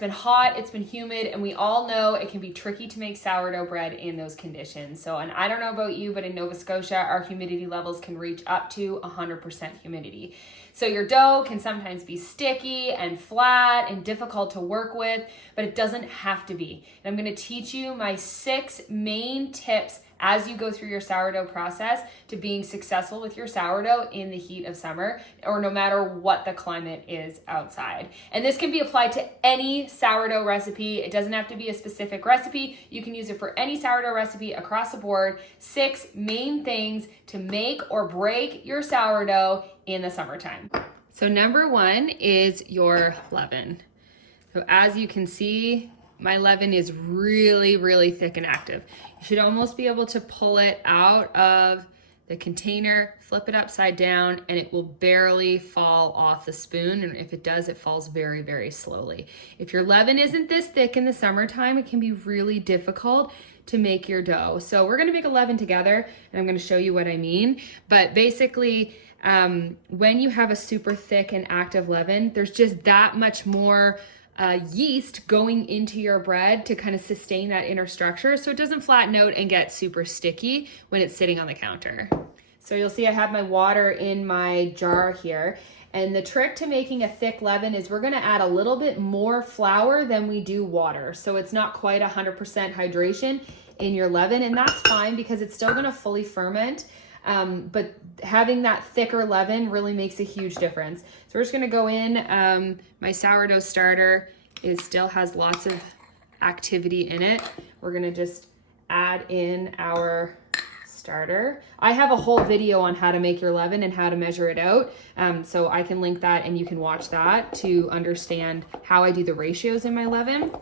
been hot, it's been humid, and we all know it can be tricky to make sourdough bread in those conditions. So, and I don't know about you, but in Nova Scotia, our humidity levels can reach up to 100% humidity. So your dough can sometimes be sticky and flat and difficult to work with, but it doesn't have to be. And I'm gonna teach you my 6 main tips as you go through your sourdough process to being successful with your sourdough in the heat of summer, or no matter what the climate is outside. And this can be applied to any sourdough recipe. It doesn't have to be a specific recipe. You can use it for any sourdough recipe across the board. 6 main things to make or break your sourdough in the summertime. So number 1 is your leaven. So as you can see, my leaven is really, really thick and active. You should almost be able to pull it out of the container, flip it upside down, and it will barely fall off the spoon. And if it does, it falls very, very slowly. If your leaven isn't this thick in the summertime, it can be really difficult to make your dough. So we're gonna make a leaven together, and I'm gonna show you what I mean. But basically, when you have a super thick and active leaven, there's just that much more yeast going into your bread to kind of sustain that inner structure so it doesn't flatten out and get super sticky when it's sitting on the counter. So you'll see I have my water in my jar here. And the trick to making a thick leaven is we're gonna add a little bit more flour than we do water. So it's not quite 100% hydration in your leaven, and that's fine because it's still gonna fully ferment. But having that thicker leaven really makes a huge difference. So we're just gonna go in, my sourdough starter still has lots of activity in it. We're gonna just add in our starter. I have a whole video on how to make your leaven and how to measure it out. So I can link that and you can watch that to understand how I do the ratios in my leaven.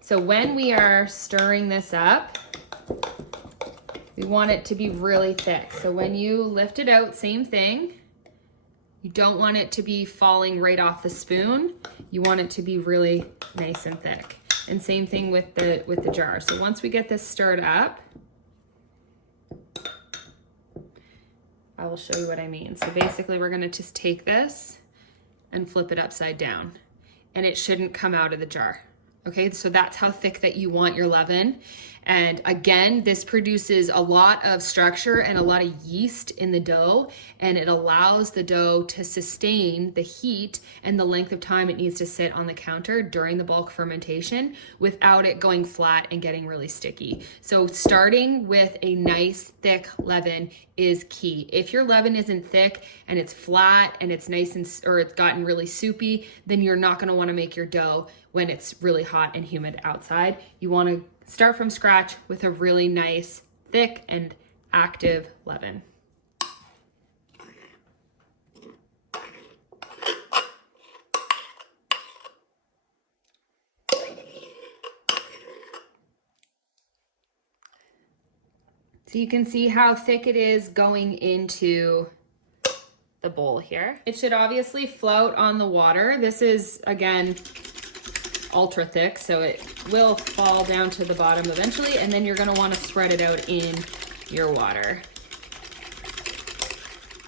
So when we are stirring this up, we want it to be really thick. So when you lift it out, same thing. You don't want it to be falling right off the spoon. You want it to be really nice and thick. And same thing with the jar. So once we get this stirred up, I will show you what I mean. So basically we're gonna just take this and flip it upside down, and it shouldn't come out of the jar. Okay, so that's how thick that you want your leaven. And again, this produces a lot of structure and a lot of yeast in the dough, and it allows the dough to sustain the heat and the length of time it needs to sit on the counter during the bulk fermentation without it going flat and getting really sticky. So starting with a nice thick leaven is key. If your leaven isn't thick and it's flat and it's nice or it's gotten really soupy, then you're not gonna wanna make your dough when it's really hot and humid outside. You wanna start from scratch with a really nice, thick and active leaven. So you can see how thick it is going into the bowl here. It should obviously float on the water. This is, again, ultra thick, so it will fall down to the bottom eventually, and then you're gonna wanna spread it out in your water.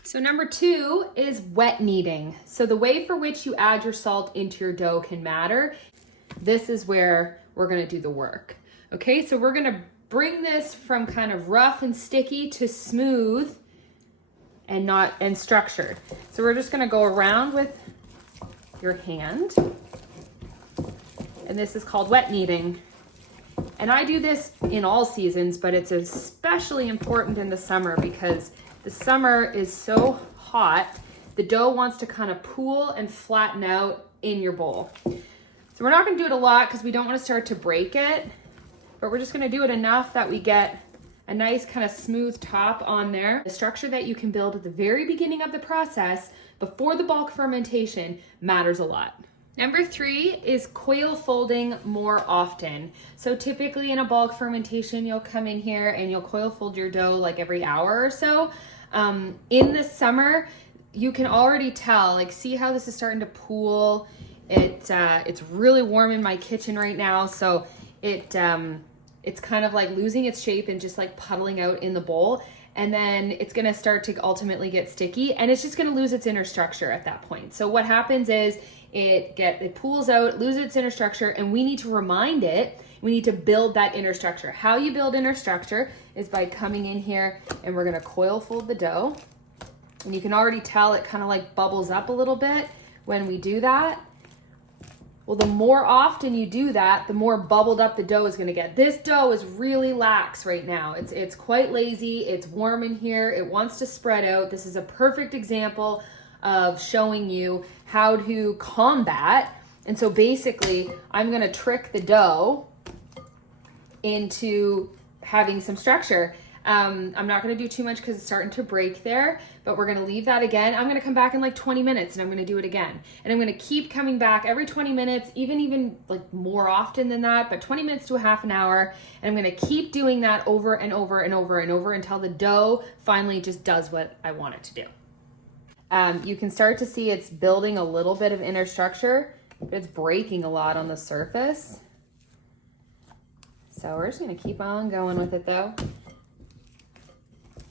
So number 2 is wet kneading. So the way for which you add your salt into your dough can matter. This is where we're gonna do the work. Okay, so we're gonna bring this from kind of rough and sticky to smooth and structured. So we're just gonna go around with your hand. And this is called wet kneading. And I do this in all seasons, but it's especially important in the summer because the summer is so hot, the dough wants to kind of pool and flatten out in your bowl. So we're not gonna do it a lot because we don't wanna start to break it, but we're just gonna do it enough that we get a nice kind of smooth top on there. The structure that you can build at the very beginning of the process before the bulk fermentation matters a lot. Number 3 is coil folding more often. So typically in a bulk fermentation, you'll come in here and you'll coil fold your dough like every hour or so. In the summer, you can already tell, like see how this is starting to pool. It's really warm in my kitchen right now. So it's kind of like losing its shape and just like puddling out in the bowl. and then it's gonna start to ultimately get sticky, and it's just gonna lose its inner structure at that point. So what happens is it pools out, loses its inner structure, and we need to remind it, we need to build that inner structure. How you build inner structure is by coming in here, and we're gonna coil fold the dough. And you can already tell it kind of like bubbles up a little bit when we do that. Well, the more often you do that, the more bubbled up the dough is gonna get. This dough is really lax right now. It's quite lazy, it's warm in here, it wants to spread out. This is a perfect example of showing you how to combat. And so basically, I'm gonna trick the dough into having some structure. I'm not gonna do too much because it's starting to break there, but we're gonna leave that again. I'm gonna come back in like 20 minutes and I'm gonna do it again. And I'm gonna keep coming back every 20 minutes, even like more often than that, but 20 minutes to a half an hour. And I'm gonna keep doing that over and over and over and over until the dough finally just does what I want it to do. You can start to see it's building a little bit of inner structure, but it's breaking a lot on the surface. So we're just gonna keep on going with it though.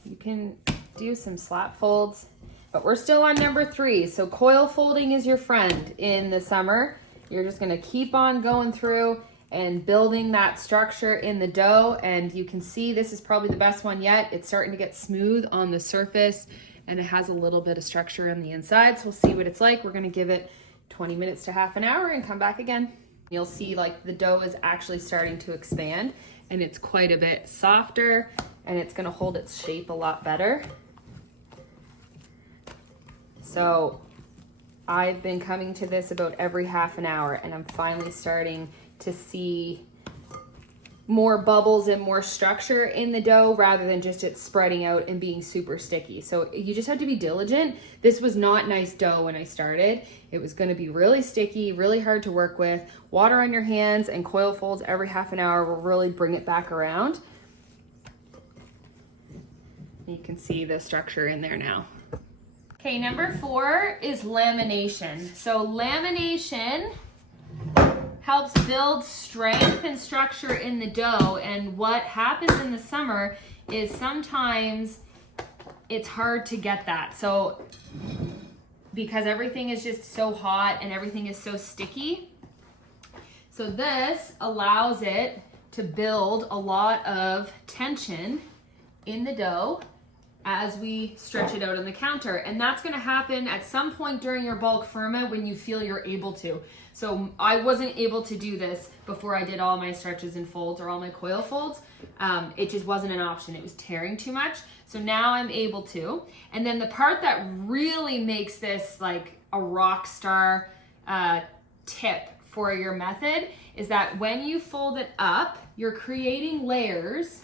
You can do some slap folds, but we're still on number 3. So coil folding is your friend in the summer. You're just gonna keep on going through and building that structure in the dough. And you can see this is probably the best one yet. It's starting to get smooth on the surface and it has a little bit of structure on the inside. So we'll see what it's like. We're gonna give it 20 minutes to half an hour and come back again. You'll see like the dough is actually starting to expand and it's quite a bit softer and it's gonna hold its shape a lot better. So I've been coming to this about every half an hour and I'm finally starting to see more bubbles and more structure in the dough rather than just it spreading out and being super sticky. So you just have to be diligent. This was not nice dough when I started. It was gonna be really sticky, really hard to work with. Water on your hands and coil folds every half an hour will really bring it back around. You can see the structure in there now. Okay, number 4 is lamination. So lamination helps build strength and structure in the dough. And what happens in the summer is sometimes it's hard to get that. So because everything is just so hot and everything is so sticky. So this allows it to build a lot of tension in the dough as we stretch it out on the counter. And that's gonna happen at some point during your bulk ferment when you feel you're able to. So I wasn't able to do this before I did all my stretches and folds or all my coil folds. It just wasn't an option. It was tearing too much. So now I'm able to. And then the part that really makes this like a rock star tip for your method is that when you fold it up, you're creating layers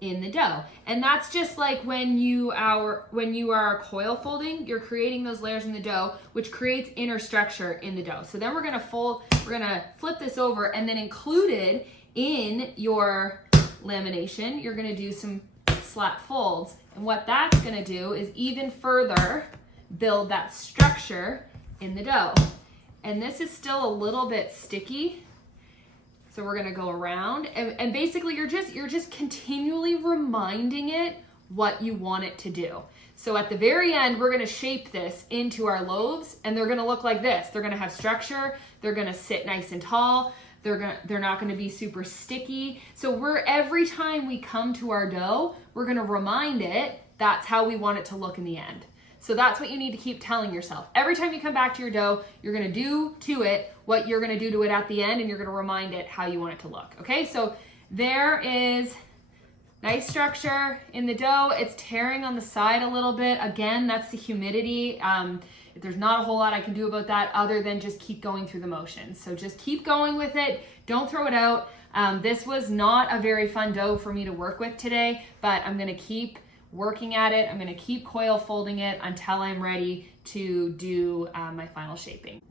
in the dough. And that's just like when you are coil folding, you're creating those layers in the dough, which creates inner structure in the dough. So then we're gonna flip this over, and then included in your lamination, you're gonna do some slat folds. And what that's gonna do is even further build that structure in the dough. And this is still a little bit sticky. So we're gonna go around and basically you're just continually reminding it what you want it to do. So at the very end, we're gonna shape this into our loaves and they're gonna look like this. They're gonna have structure, they're gonna sit nice and tall, they're not gonna be super sticky. So every time we come to our dough, we're gonna remind it that's how we want it to look in the end. So that's what you need to keep telling yourself. Every time you come back to your dough, you're gonna do to it what you're gonna do to it at the end, and you're gonna remind it how you want it to look, okay? So there is nice structure in the dough. It's tearing on the side a little bit. Again, that's the humidity. There's not a whole lot I can do about that other than just keep going through the motions. So just keep going with it. Don't throw it out. This was not a very fun dough for me to work with today, but I'm gonna keep working at it. I'm gonna keep coil folding it until I'm ready to do my final shaping.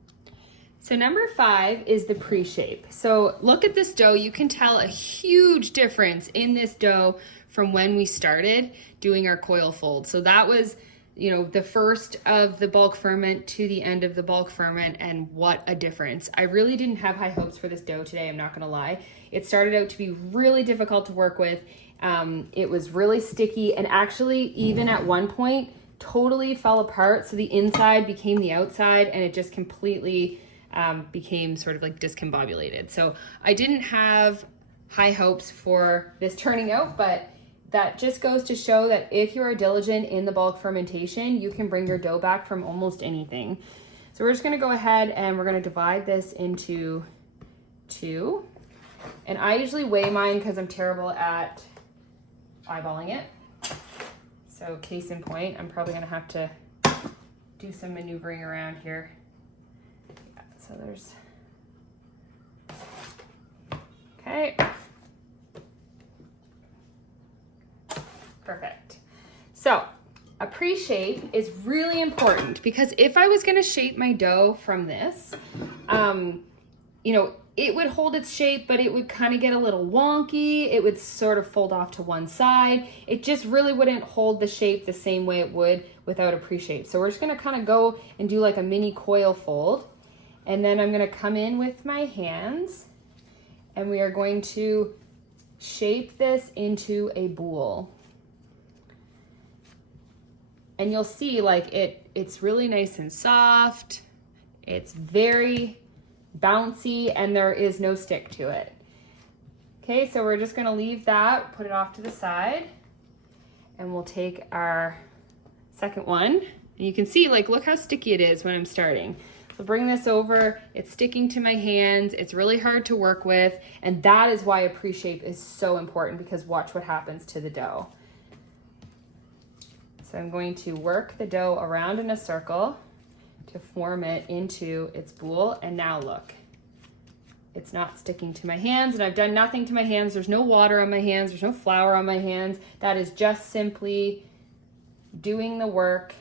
So number 5 is the pre-shape. So look at this dough. You can tell a huge difference in this dough from when we started doing our coil fold. So that was you know, the first of the bulk ferment to the end of the bulk ferment, and what a difference. I really didn't have high hopes for this dough today, I'm not gonna lie. It started out to be really difficult to work with. It was really sticky, and actually even at one point totally fell apart. So the inside became the outside, and it just completely became sort of like discombobulated. So I didn't have high hopes for this turning out, but that just goes to show that if you are diligent in the bulk fermentation, you can bring your dough back from almost anything. So we're just gonna go ahead and we're gonna divide this into 2. And I usually weigh mine because I'm terrible at eyeballing it. So case in point, I'm probably gonna have to do some maneuvering around here. Yeah, so there's, okay. Perfect. So a pre-shape is really important, because if I was gonna shape my dough from this, you know, it would hold its shape, but it would kind of get a little wonky. It would sort of fold off to one side. It just really wouldn't hold the shape the same way it would without a pre-shape. So we're just gonna kind of go and do like a mini coil fold. And then I'm gonna come in with my hands, and we are going to shape this into a boule. And you'll see like it's really nice and soft. It's very bouncy, and there is no stick to it. Okay, so we're just gonna leave that, put it off to the side, and we'll take our second one. And you can see, like, look how sticky it is when I'm starting. So bring this over, it's sticking to my hands, it's really hard to work with, and that is why a pre-shape is so important, because watch what happens to the dough. So I'm going to work the dough around in a circle to form it into its boule. And now look, it's not sticking to my hands, and I've done nothing to my hands. There's no water on my hands, there's no flour on my hands. That is just simply doing the work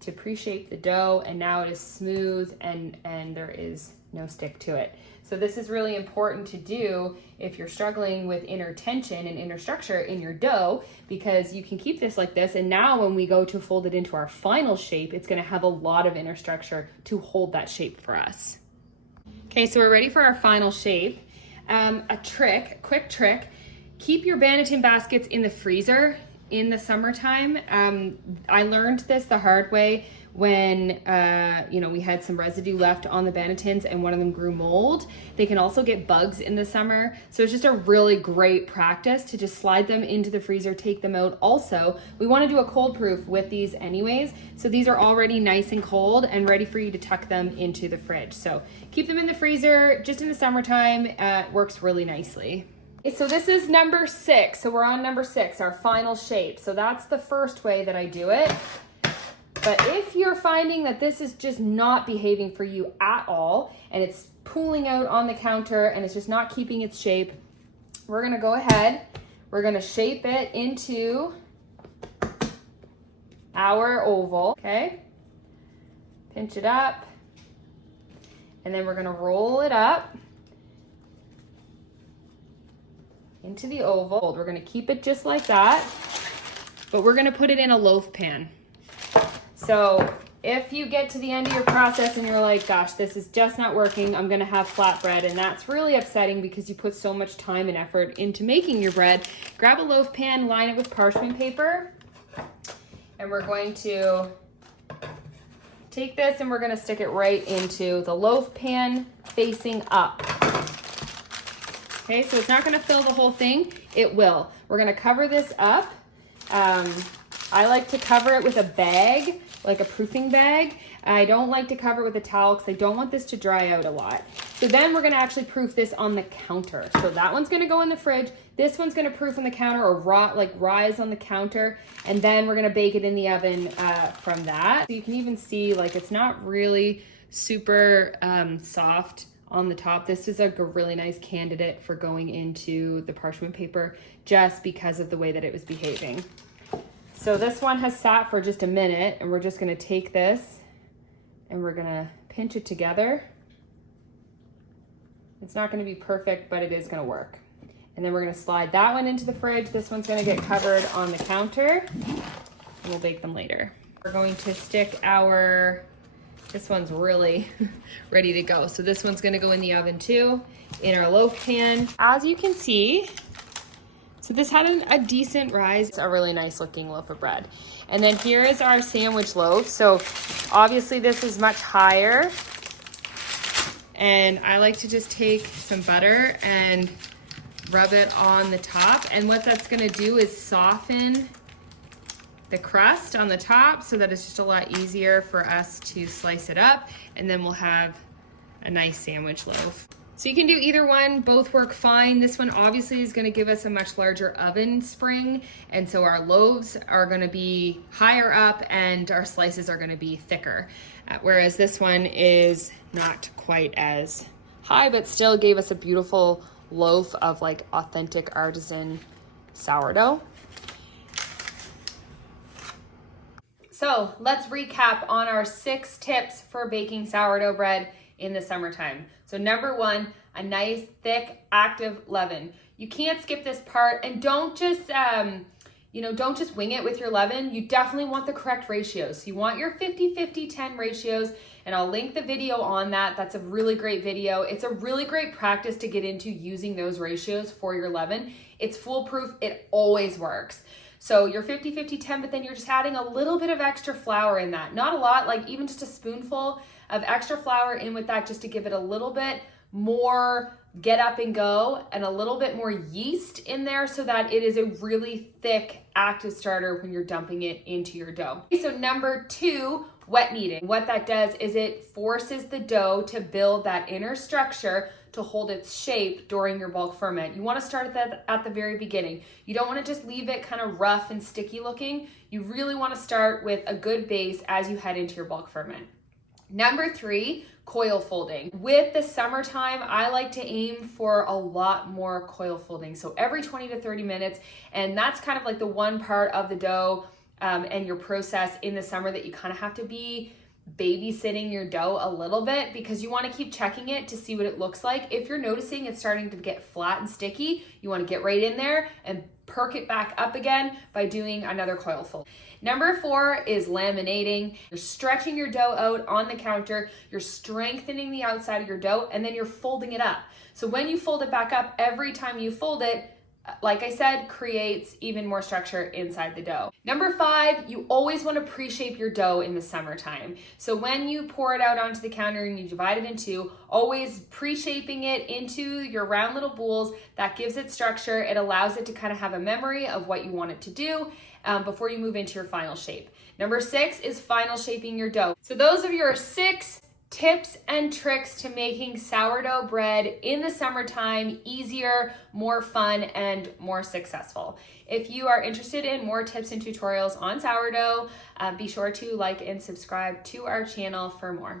to pre-shape the dough, and now it is smooth and there is no stick to it. So this is really important to do if you're struggling with inner tension and inner structure in your dough, because you can keep this like this, and now when we go to fold it into our final shape, it's gonna have a lot of inner structure to hold that shape for us. Okay, so we're ready for our final shape. A quick trick, keep your Banneton baskets in the freezer in the summertime. I learned this the hard way when you know, we had some residue left on the Bannetons and one of them grew mold. They can also get bugs in the summer, so it's just a really great practice to just slide them into the freezer, take them out. Also, we want to do a cold proof with these anyways, so these are already nice and cold and ready for you to tuck them into the fridge. So keep them in the freezer just in the summertime. It works really nicely. Okay, so this is number 6. So we're on number 6, our final shape. So that's the first way that I do it. But if you're finding that this is just not behaving for you at all, and it's pooling out on the counter and it's just not keeping its shape, we're gonna go ahead, we're gonna shape it into our oval, okay? Pinch it up, and then we're gonna roll it up into the oval. We're gonna keep it just like that, but we're gonna put it in a loaf pan. So if you get to the end of your process and you're like, gosh, this is just not working, I'm gonna have flatbread, and that's really upsetting because you put so much time and effort into making your bread, grab a loaf pan, line it with parchment paper, and we're going to take this and we're gonna stick it right into the loaf pan facing up. Okay, so it's not gonna fill the whole thing, it will. We're gonna cover this up. I like to cover it with a bag, like a proofing bag. I don't like to cover it with a towel because I don't want this to dry out a lot. So then we're gonna actually proof this on the counter. So that one's gonna go in the fridge. This one's gonna proof on the counter, or rise on the counter. And then we're gonna bake it in the oven from that. So you can even see, like, it's not really super soft on the top. This is a really nice candidate for going into the parchment paper just because of the way that it was behaving. So this one has sat for just a minute, and we're just gonna take this and we're gonna pinch it together. It's not gonna be perfect, but it is gonna work. And then we're gonna slide that one into the fridge. This one's gonna get covered on the counter, and we'll bake them later. We're going to stick our, this one's really ready to go. So this one's gonna go in the oven too, in our loaf pan. As you can see, so this had a decent rise. It's a really nice looking loaf of bread. And then here is our sandwich loaf. So obviously this is much higher. And I like to just take some butter and rub it on the top. And what that's gonna do is soften the crust on the top so that it's just a lot easier for us to slice it up. And then we'll have a nice sandwich loaf. So you can do either one, both work fine. This one obviously is gonna give us a much larger oven spring. And so our loaves are gonna be higher up and our slices are gonna be thicker. Whereas this one is not quite as high, but still gave us a beautiful loaf of like authentic artisan sourdough. So let's recap on our 6 tips for baking sourdough bread in the summertime. So number 1, a nice thick active leaven. You can't skip this part, and don't just don't just wing it with your leaven. You definitely want the correct ratios. So you want your 50-50-10 ratios, and I'll link the video on that. That's a really great video. It's a really great practice to get into using those ratios for your leaven. It's foolproof. It always works. So you're 50-50-10, but then you're just adding a little bit of extra flour in that. Not a lot, like even just a spoonful of extra flour in with that just to give it a little bit more get up and go and a little bit more yeast in there so that it is a really thick active starter when you're dumping it into your dough. So number 2, wet kneading. What that does is it forces the dough to build that inner structure to hold its shape during your bulk ferment. You want to start at the very beginning. You don't want to just leave it kind of rough and sticky looking. You really want to start with a good base as you head into your bulk ferment. Number 3, coil folding. With the summertime, I like to aim for a lot more coil folding. So every 20 to 30 minutes, and that's kind of like the one part of the dough and your process in the summer that you kind of have to be babysitting your dough a little bit, because you want to keep checking it to see what it looks like. If you're noticing it's starting to get flat and sticky, you want to get right in there and perk it back up again by doing another coil fold. Number 4 is laminating. You're stretching your dough out on the counter, you're strengthening the outside of your dough, and then you're folding it up. So when you fold it back up, every time you fold it, like I said, creates even more structure inside the dough. Number 5, you always want to pre-shape your dough in the summertime. So when you pour it out onto the counter and you divide it in 2, always pre-shaping it into your round little bowls. That gives it structure. It allows it to kind of have a memory of what you want it to do before you move into your final shape. Number 6 is final shaping your dough. So those are your 6 tips and tricks to making sourdough bread in the summertime easier, more fun, and more successful. If you are interested in more tips and tutorials on sourdough, be sure to like and subscribe to our channel for more.